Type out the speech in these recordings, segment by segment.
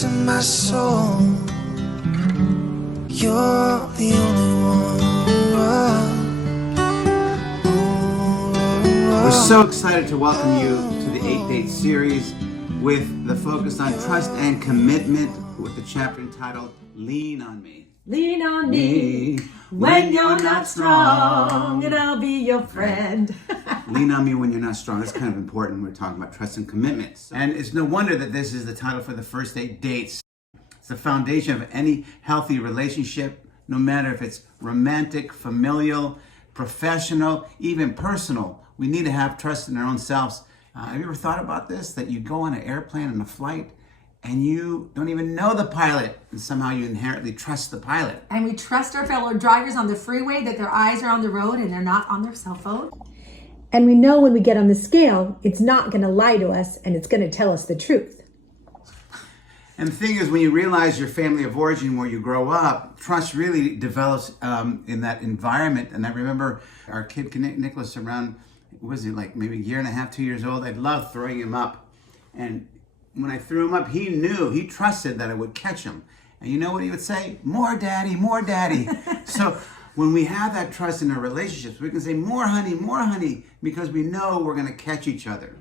to my soul. You're the only one. We're so excited to welcome you to the 8-Date series with the focus on trust and commitment with the chapter entitled Lean on Me. Lean on me when you're not strong, and I'll be your friend. Lean on me when you're not strong. That's kind of important when we're talking about trust and commitment. And it's no wonder that this is the title for the first 8 dates. It's the foundation of any healthy relationship, no matter if it's romantic, familial, professional, even personal. We need to have trust in our own selves. Have you ever thought about this? That you go on an airplane on a flight and you don't even know the pilot, and somehow you inherently trust the pilot. And we trust our fellow drivers on the freeway that their eyes are on the road and they're not on their cell phone. And we know when we get on the scale, it's not going to lie to us and it's going to tell us the truth. And the thing is, when you realize your family of origin, where you grow up, trust really develops in that environment. And I remember our kid, Nicholas, around, was he like maybe a year and a half, 2 years old? I loved throwing him up. And when I threw him up, he knew, he trusted that I would catch him. And you know what he would say? More daddy, more daddy. So when we have that trust in our relationships, we can say more honey, because we know we're going to catch each other.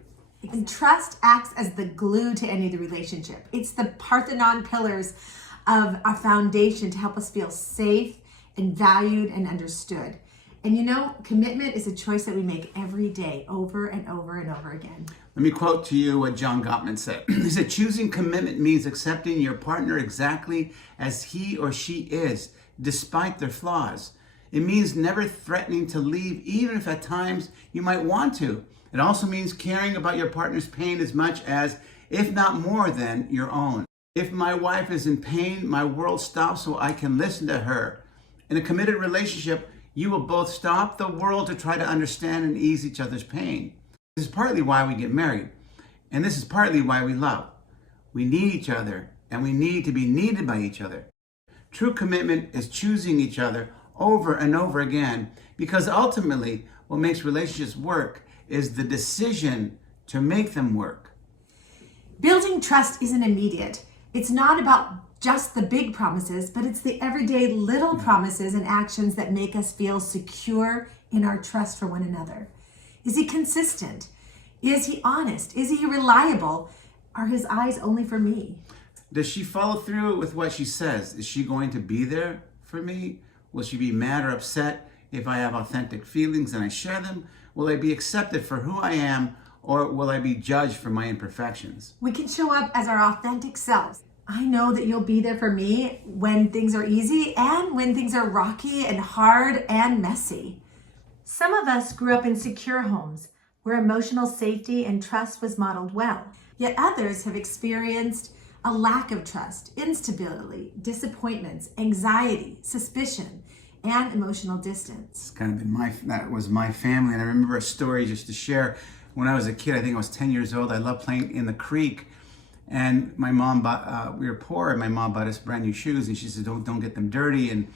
And trust acts as the glue to any of the relationship. It's the Parthenon pillars of our foundation to help us feel safe and valued and understood. And you know, commitment is a choice that we make every day, over and over and over again. Let me quote to you what John Gottman said. He said, choosing commitment means accepting your partner exactly as he or she is, despite their flaws. It means never threatening to leave, even if at times you might want to. It also means caring about your partner's pain as much as, if not more than, your own. If my wife is in pain, my world stops so I can listen to her. In a committed relationship, you will both stop the world to try to understand and ease each other's pain. This is partly why we get married, and this is partly why we love. We need each other, and we need to be needed by each other. True commitment is choosing each other over and over again, because ultimately what makes relationships work is the decision to make them work. Building trust isn't immediate. It's not about just the big promises, but it's the everyday little promises and actions that make us feel secure in our trust for one another. Is he consistent? Is he honest? Is he reliable? Are his eyes only for me? Does she follow through with what she says? Is she going to be there for me? Will she be mad or upset if I have authentic feelings and I share them? Will I be accepted for who I am, or will I be judged for my imperfections? We can show up as our authentic selves. I know that you'll be there for me when things are easy and when things are rocky and hard and messy. Some of us grew up in secure homes where emotional safety and trust was modeled well. Yet others have experienced a lack of trust, instability, disappointments, anxiety, suspicion, and emotional distance. It's kind of been that was my family. And I remember a story just to share. When I was a kid, I think I was 10 years old, I loved playing in the creek. And my mom bought, we were poor, and my mom bought us brand new shoes, and she said, don't get them dirty and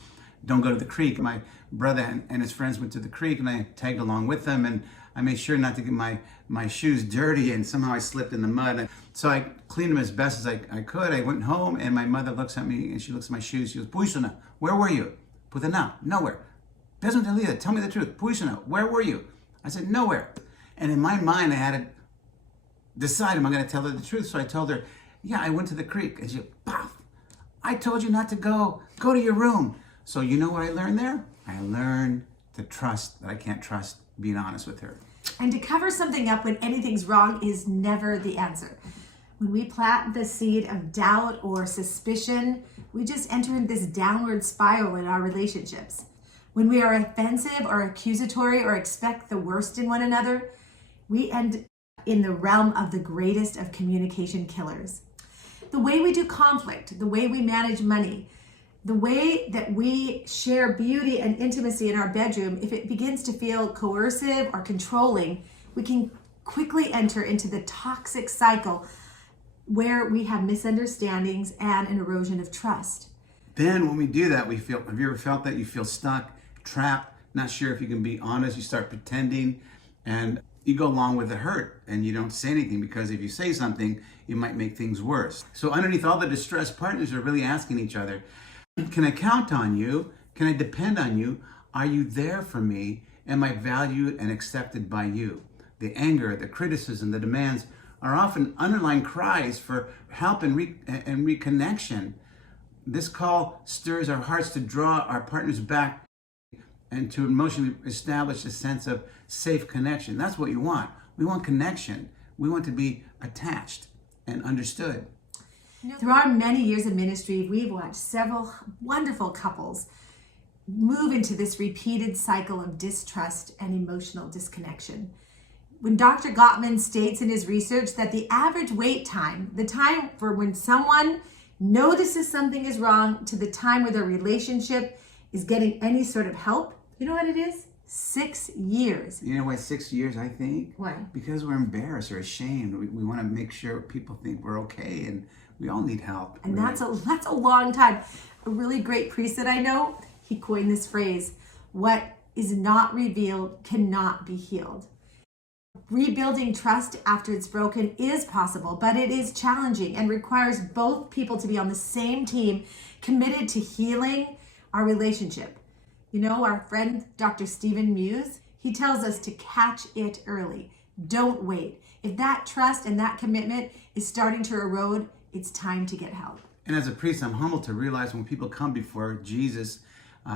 don't go to the creek. My brother and his friends went to the creek, and I tagged along with them, and I made sure not to get my shoes dirty, and somehow I slipped in the mud. So I cleaned them as best as I could. I went home, and my mother looks at me, and she looks at my shoes. She goes, Puisuna, where were you? Putana, nowhere. Pesmatelida, tell me the truth. Puisuna, where were you? I said, nowhere. And in my mind, I had to decide, am I going to tell her the truth? So I told her, yeah, I went to the creek. And she goes, paf, I told you not to go. Go to your room. So you know what I learned there? I learned to trust that I can't trust being honest with her. And to cover something up when anything's wrong is never the answer. When we plant the seed of doubt or suspicion, we just enter into this downward spiral in our relationships. When we are offensive or accusatory or expect the worst in one another, we end in the realm of the greatest of communication killers. The way we do conflict, the way we manage money, the way that we share beauty and intimacy in our bedroom, if it begins to feel coercive or controlling, we can quickly enter into the toxic cycle where we have misunderstandings and an erosion of trust. Then when we do that, we feel, have you ever felt that you feel stuck, trapped, not sure if you can be honest, you start pretending, and you go along with the hurt and you don't say anything, because if you say something, you might make things worse. So underneath all the distress, partners are really asking each other, can I count on you? Can I depend on you? Are you there for me? Am I valued and accepted by you? The anger, the criticism, the demands are often underlying cries for help and reconnection. This call stirs our hearts to draw our partners back and to emotionally establish a sense of safe connection. That's what you want. We want connection. We want to be attached and understood. Through our many years of ministry, we've watched several wonderful couples move into this repeated cycle of distrust and emotional disconnection. When Dr. Gottman states in his research that the average wait time, the time for when someone notices something is wrong to the time where their relationship is getting any sort of help, you know what it is? 6 years. You know why 6 years, I think? Why? Because we're embarrassed or ashamed. We want to make sure people think we're okay, and we all need help. And really. that's a long time. A really great priest that I know, he coined this phrase, what is not revealed cannot be healed. Rebuilding trust after it's broken is possible, but it is challenging and requires both people to be on the same team, committed to healing our relationship. You know, our friend Dr. Stephen Muse, he tells us to catch it early. Don't wait. If that trust and that commitment is starting to erode, it's time to get help. And as a priest, I'm humbled to realize when people come before Jesus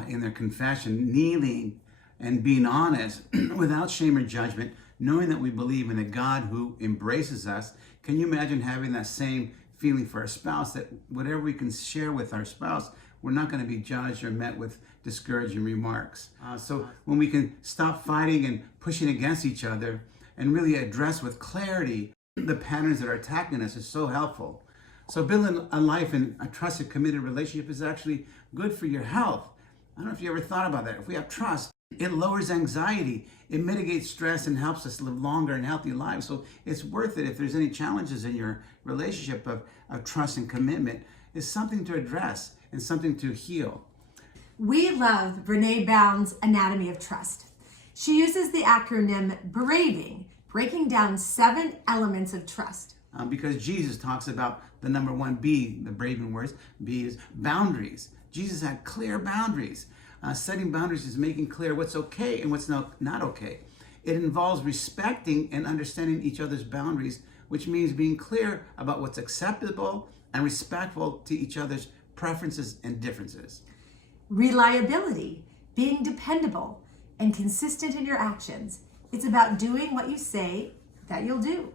in their confession, kneeling and being honest without shame or judgment, knowing that we believe in a God who embraces us. Can you imagine having that same feeling for a spouse, that whatever we can share with our spouse, we're not going to be judged or met with discouraging remarks. So when we can stop fighting and pushing against each other and really address with clarity the patterns that are attacking us, is so helpful. So building a life in a trusted, committed relationship is actually good for your health. I don't know if you ever thought about that. If we have trust, it lowers anxiety, it mitigates stress, and helps us live longer and healthy lives. So it's worth it if there's any challenges in your relationship of trust and commitment. It's something to address and something to heal. We love Brene Brown's Anatomy of Trust. She uses the acronym BRAVING, breaking down 7 elements of trust. Because Jesus talks about the number 1 B, the braving words, B is boundaries. Jesus had clear boundaries. Setting boundaries is making clear what's okay and what's not okay. It involves respecting and understanding each other's boundaries, which means being clear about what's acceptable and respectful to each other's preferences and differences. Reliability, being dependable and consistent in your actions. It's about doing what you say that you'll do.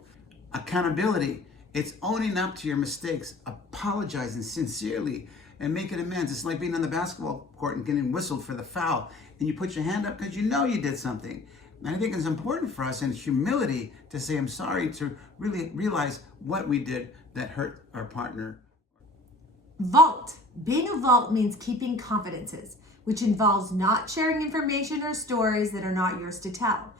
Accountability, it's owning up to your mistakes, apologizing sincerely, and making amends. It's like being on the basketball court and getting whistled for the foul, and you put your hand up because you know you did something. And I think it's important for us in humility to say, I'm sorry, to really realize what we did that hurt our partner. Vault. Being a vault means keeping confidences, which involves not sharing information or stories that are not yours to tell.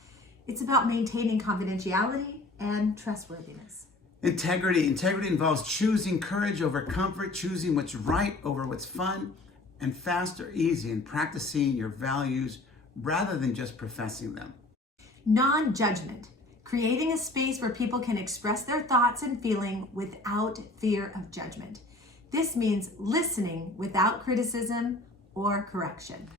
It's about maintaining confidentiality and trustworthiness. Integrity involves choosing courage over comfort, choosing what's right over what's fun and fast or easy, and practicing your values rather than just professing them. Non-judgment, creating a space where people can express their thoughts and feeling without fear of judgment. This means listening without criticism or correction.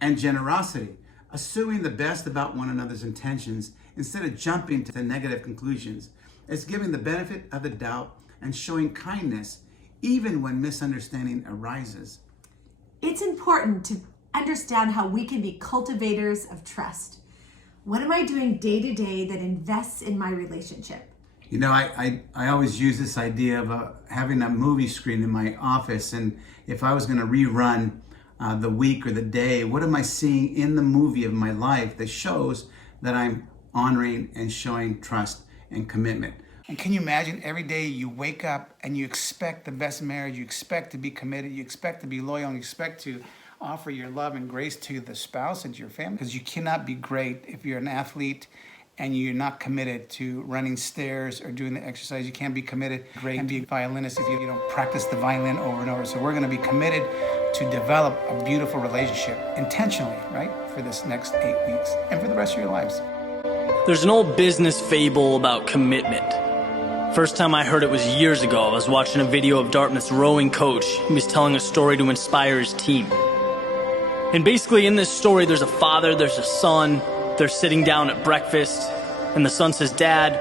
And generosity, assuming the best about one another's intentions instead of jumping to the negative conclusions. It's giving the benefit of the doubt and showing kindness even when misunderstanding arises. It's important to understand how we can be cultivators of trust. What am I doing day to day that invests in my relationship? You know, I always use this idea of having a movie screen in my office, and if I was going to rerun the week or the day, what am I seeing in the movie of my life that shows that I'm honoring and showing trust and commitment? And can you imagine every day you wake up and you expect the best marriage, you expect to be committed, you expect to be loyal, and you expect to offer your love and grace to the spouse and to your family? Because you cannot be great if you're an athlete and you're not committed to running stairs or doing the exercise. You can't be committed and be a violinist if you don't practice the violin over and over. So we're going to be committed to develop a beautiful relationship intentionally, right, for this next 8 weeks and for the rest of your lives. There's an old business fable about commitment. First time I heard it was years ago. I was watching a video of Dartmouth's rowing coach. He was telling a story to inspire his team. And basically in this story, there's a father, there's a son, they're sitting down at breakfast, and the son says, "Dad,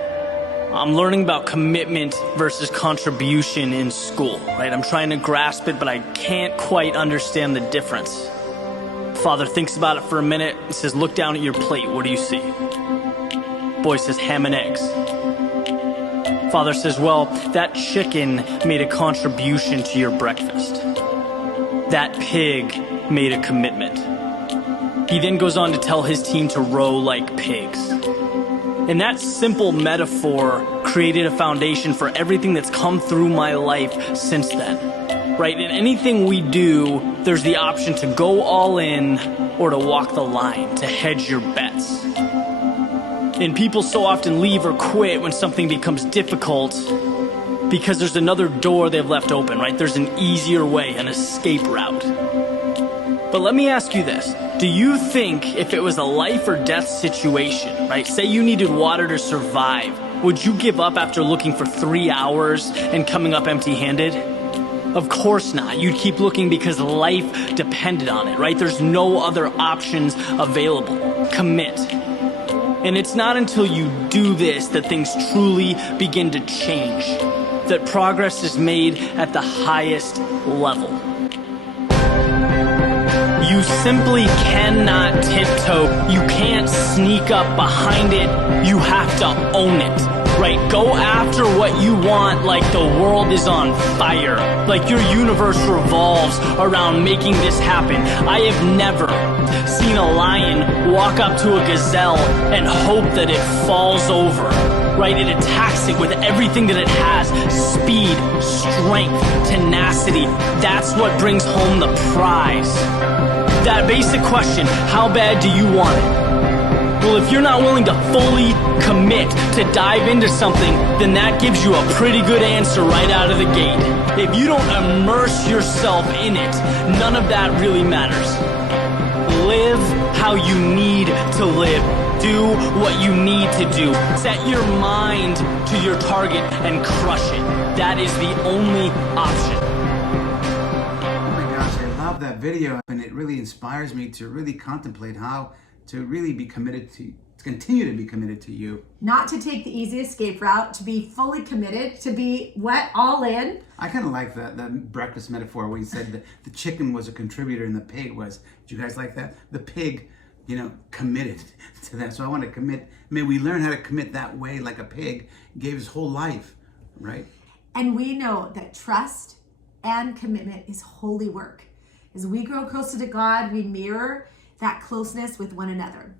I'm learning about commitment versus contribution in school, right? I'm trying to grasp it, but I can't quite understand the difference." Father thinks about it for a minute and says, "Look down at your plate. What do you see?" Boy says, "Ham and eggs." Father says, "Well, that chicken made a contribution to your breakfast. That pig made a commitment." He then goes on to tell his team to row like pigs. And that simple metaphor created a foundation for everything that's come through my life since then. Right? In anything we do, there's the option to go all in or to walk the line, to hedge your bets. And people so often leave or quit when something becomes difficult because there's another door they've left open, right? There's an easier way, an escape route. But let me ask you this. Do you think if it was a life or death situation, right? Say you needed water to survive, would you give up after looking for 3 hours and coming up empty-handed? Of course not. You'd keep looking because life depended on it, right? There's no other options available. Commit. And it's not until you do this that things truly begin to change, that progress is made at the highest level. You simply cannot tiptoe. You can't sneak up behind it. You have to own it, right? Go after what you want like the world is on fire, like your universe revolves around making this happen. I have never seen a lion walk up to a gazelle and hope that it falls over, right? It attacks it with everything that it has. Speed, strength, tenacity. That's what brings home the prize. That basic question, how bad do you want it? Well, if you're not willing to fully commit to dive into something, then that gives you a pretty good answer right out of the gate. If you don't immerse yourself in it, none of that really matters. Live how you need to live. Do what you need to do. Set your mind to your target and crush it. That is the only option. That video, and it really inspires me to really contemplate how to really be committed to continue to be committed to you. Not to take the easy escape route, to be fully committed, to be all in. I kind of like that breakfast metaphor where you said that the chicken was a contributor and the pig was. Did you guys like that? The pig, committed to that. So I want to commit. May we learn how to commit that way, like a pig gave his whole life, right? And we know that trust and commitment is holy work. As we grow closer to God, we mirror that closeness with one another.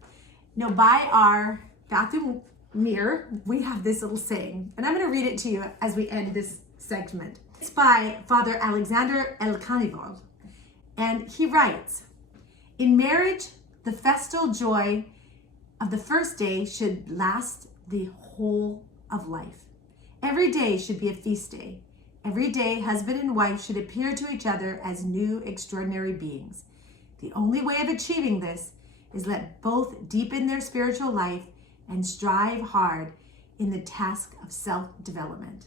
By our bathroom mirror, we have this little saying, and I'm going to read it to you as we end this segment. It's by Father Alexander Elkanivol, and he writes, "In marriage, the festal joy of the first day should last the whole of life. Every day should be a feast day. Every day, husband and wife should appear to each other as new extraordinary beings. The only way of achieving this is let both deepen their spiritual life and strive hard in the task of self-development."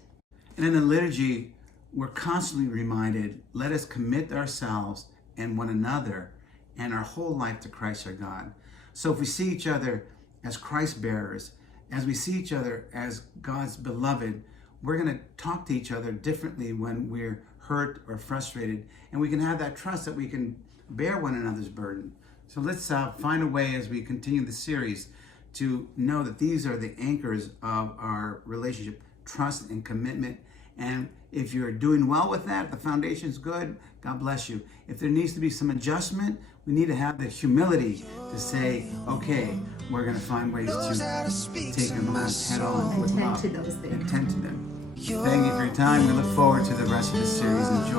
And in the liturgy, we're constantly reminded, let us commit ourselves and one another and our whole life to Christ our God. So if we see each other as Christ bearers, as we see each other as God's beloved, we're going to talk to each other differently when we're hurt or frustrated, and we can have that trust that we can bear one another's burden. So let's find a way as we continue the series to know that these are the anchors of our relationship, trust and commitment. And if you're doing well with that, the foundation's good, God bless you. If there needs to be some adjustment, we need to have the humility to say, okay, we're going to find ways to take them head on with love. Attend to those things. Attend to them. Thank you for your time. We look forward to the rest of the series. Enjoy.